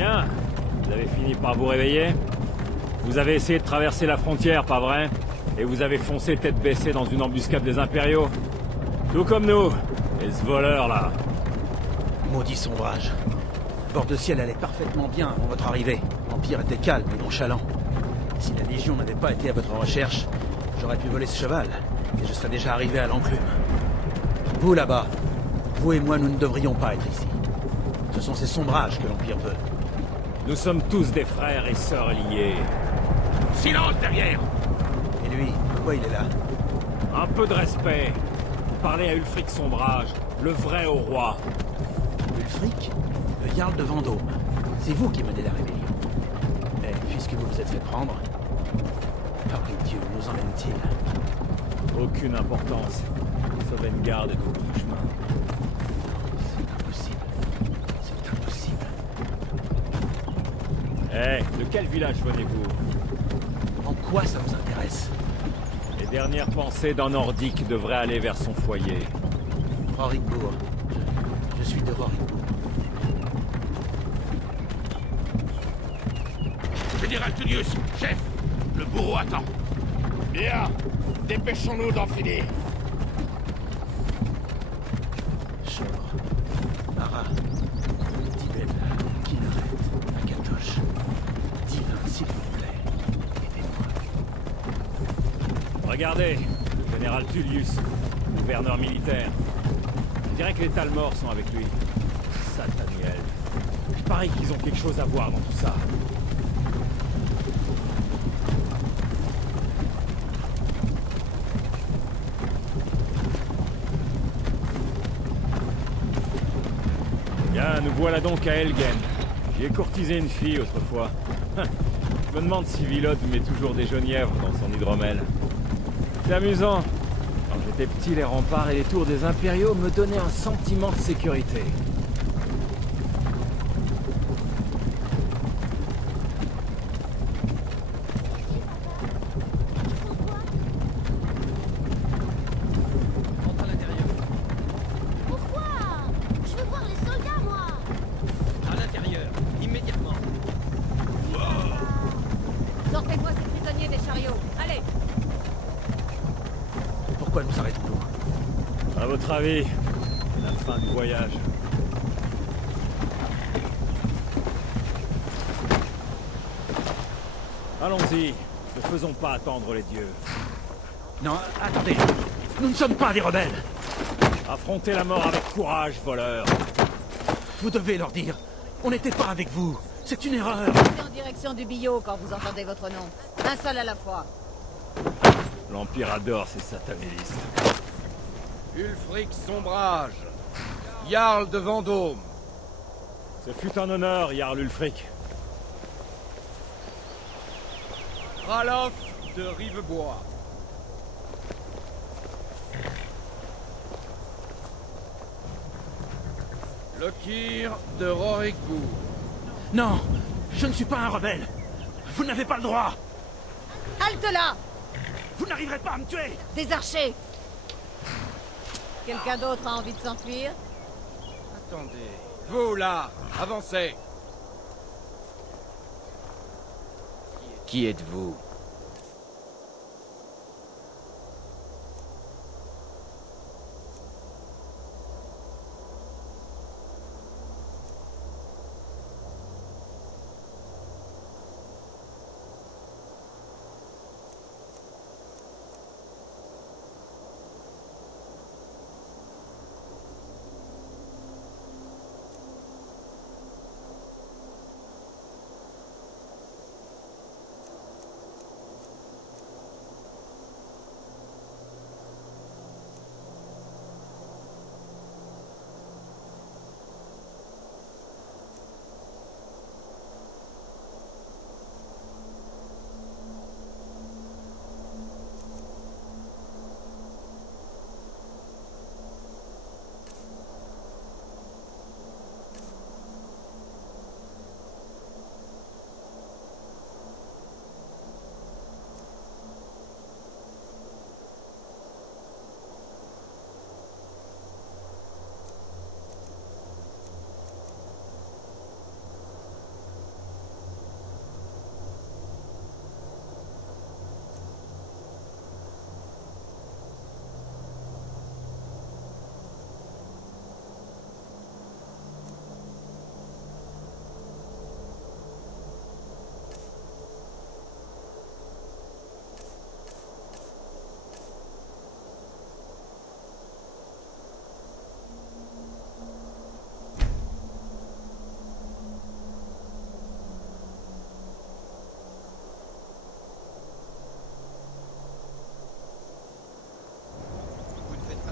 Bien, vous avez fini par vous réveiller. Vous avez essayé de traverser la frontière, pas vrai? Et vous avez foncé tête baissée dans une embuscade des impériaux. Tout comme nous. Et ce voleur-là. Maudit sombrage. Bord de ciel allait parfaitement bien avant votre arrivée. L'Empire était calme et nonchalant. Si la Légion n'avait pas été à votre recherche, j'aurais pu voler ce cheval, et je serais déjà arrivé à l'enclume. Vous là-bas, vous et moi, nous ne devrions pas être ici. Ce sont ces sombrages que l'Empire veut. Nous sommes tous des frères et sœurs liés. Silence derrière! Et lui, pourquoi il est là? Un peu de respect. Parlez à Ulfric Sombrage, le vrai au roi. Ulfric, le Jarl de Vendôme. C'est vous qui menez la rébellion. Mais puisque vous vous êtes fait prendre, par quel Dieu nous emmène-t-il? Aucune importance. Sauvegarde est au bout du chemin. C'est impossible. C'est impossible. De quel village venez-vous? En quoi ça vous intéresse? Les dernières pensées d'un Nordique devraient aller vers son foyer. Rorikbourg. Je suis de Rorikbourg. Général Tullius, chef, le bourreau attend. Bien, dépêchons-nous d'en finir. Shor, Mara, Tibel, Kinneret, Akatosh. Divin, s'il vous plaît, aidez-moi. Regardez, le général Tullius, gouverneur militaire. On dirait que les Talmors sont avec lui. Satanuel. Il paraît qu'ils ont quelque chose à voir dans tout ça. Bien, nous voilà donc à Elgen. J'y ai courtisé une fille autrefois. Je me demande si Vilod met toujours des genièvres dans son hydromel. C'est amusant. Quand j'étais petit, les remparts et les tours des impériaux me donnaient un sentiment de sécurité. Rentre à l'intérieur. Pourquoi? Je veux voir les soldats, moi. À l'intérieur, immédiatement. Sortez-moi ces prisonniers des chariots. Allez. Pourquoi nous arrêtons-nous? À votre avis, la fin du voyage. Allons-y, ne faisons pas attendre les dieux. Non, attendez. Nous ne sommes pas des rebelles. Affrontez la mort avec courage, voleur. Vous devez leur dire. On n'était pas avec vous. C'est une erreur. Partez en direction du billot quand vous entendez votre nom. Un seul à la fois. L'Empire adore ces satanélistes. Ulfric Sombrage, Jarl de Vendôme. Ce fut un honneur, Jarl Ulfric. Ralof de Rivebois. Lokir de Rorikbourg. Non, je ne suis pas un rebelle. Vous n'avez pas le droit. Halte là. Vous n'arriverez pas à me tuer. Des archers. Quelqu'un d'autre a envie de s'enfuir? Attendez. Vous là, avancez. Qui êtes-vous?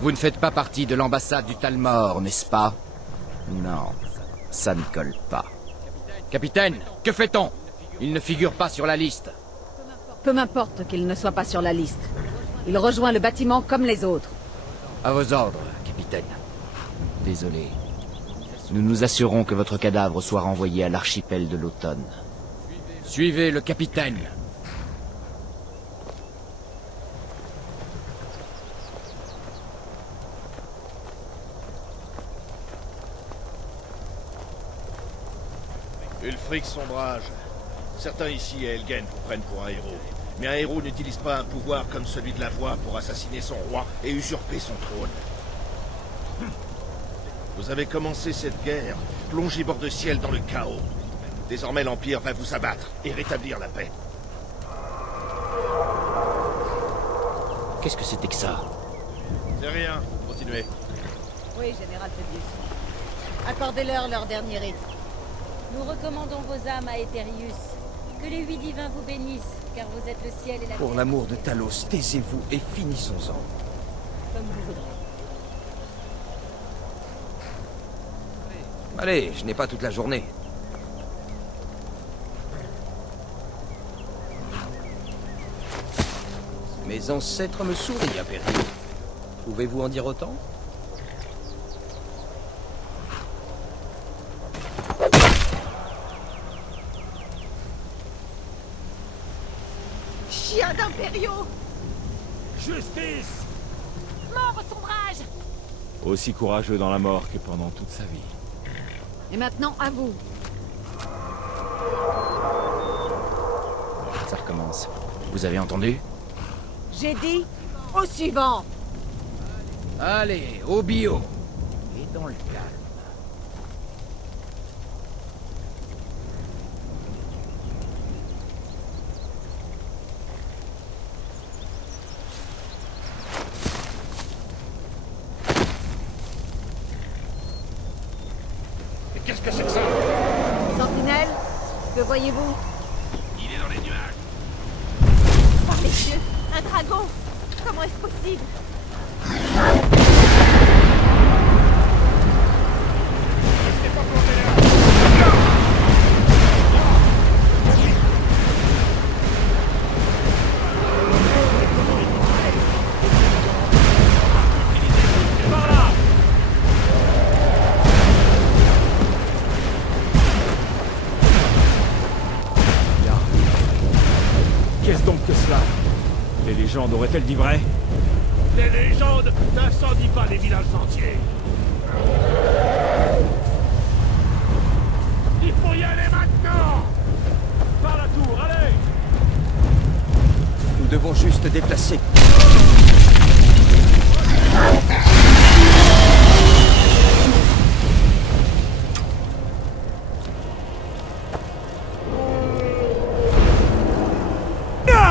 Vous ne faites pas partie de l'ambassade du Talmor, n'est-ce pas? Non, ça ne colle pas. Capitaine, que fait-on? Il ne figure pas sur la liste. Peu m'importe qu'il ne soit pas sur la liste. Il rejoint le bâtiment comme les autres. À vos ordres, capitaine. Désolé. Nous nous assurons que votre cadavre soit renvoyé à l'archipel de l'automne. Suivez le capitaine. Ulfric sombrage. Certains ici à Elgen vous prennent pour un héros. Mais un héros n'utilise pas un pouvoir comme celui de la voix pour assassiner son roi et usurper son trône. Vous avez commencé cette guerre, plongé bord de ciel dans le chaos. Désormais l'Empire va vous abattre et rétablir la paix. Qu'est-ce que c'était que ça? C'est rien, continuez. Oui, Général Tedius. Accordez-leur leur dernier rite. Nous recommandons vos âmes à Éthérius. Que les 8 divins vous bénissent, car vous êtes le ciel et la Pour terre. l'amour de Talos, taisez-vous et finissons-en. Comme vous voudrez. Allez, je n'ai pas toute la journée. Mes ancêtres me sourient, Impériaux. Pouvez-vous en dire autant? Chien d'Impériaux! Justice! Mort au sombrage! Aussi courageux dans la mort que pendant toute sa vie. Et maintenant, à vous. Ça recommence. Vous avez entendu? J'ai dit, au suivant! Allez, au bio. Et dans le calme. Mais qu'est-ce que c'est que ça? Sentinelle, que voyez-vous? Il est dans les nuages. Par les cieux, un dragon! Comment est-ce possible? Restez pas plantés là. Qu'est-ce donc que cela? Les légendes auraient-elles dit vrai? Les légendes n'incendient pas les villages entiers. Il faut y aller maintenant. Par la tour, allez! Nous devons juste déplacer.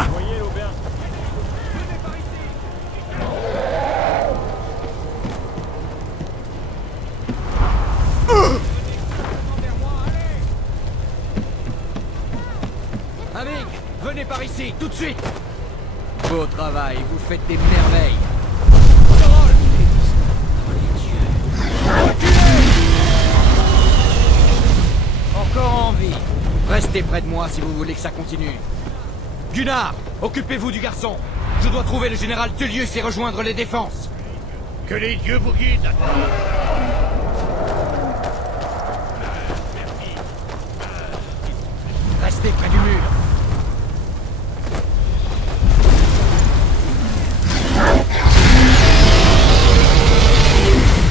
Voyez, Aubert. Aming, venez par ici, tout de suite. Beau travail, vous faites des merveilles. Sorol. Oh les dieux. Reculez. Encore en vie. Restez près de moi si vous voulez que ça continue. Gunnar, occupez-vous du garçon. Je dois trouver le général Tullius et rejoindre les défenses. Que les dieux vous guident. Restez près du mur.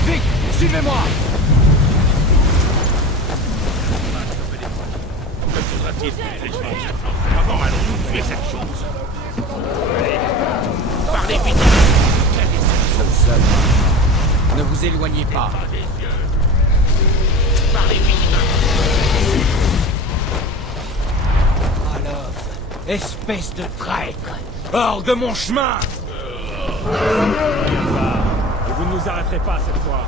Vite, suivez-moi. Que faudra-t-il que les échanges? Comment allons-nous tuer cette chose? Allez, parlez vite. Seul. Ne vous éloignez pas. Pas des yeux. Parlez vite. Alors, espèce de traître. Hors de mon chemin. Et vous ne nous arrêterez pas cette fois.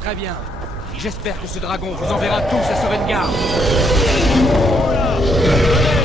Très bien. J'espère que ce dragon vous enverra tous à Sovngarde. Venez!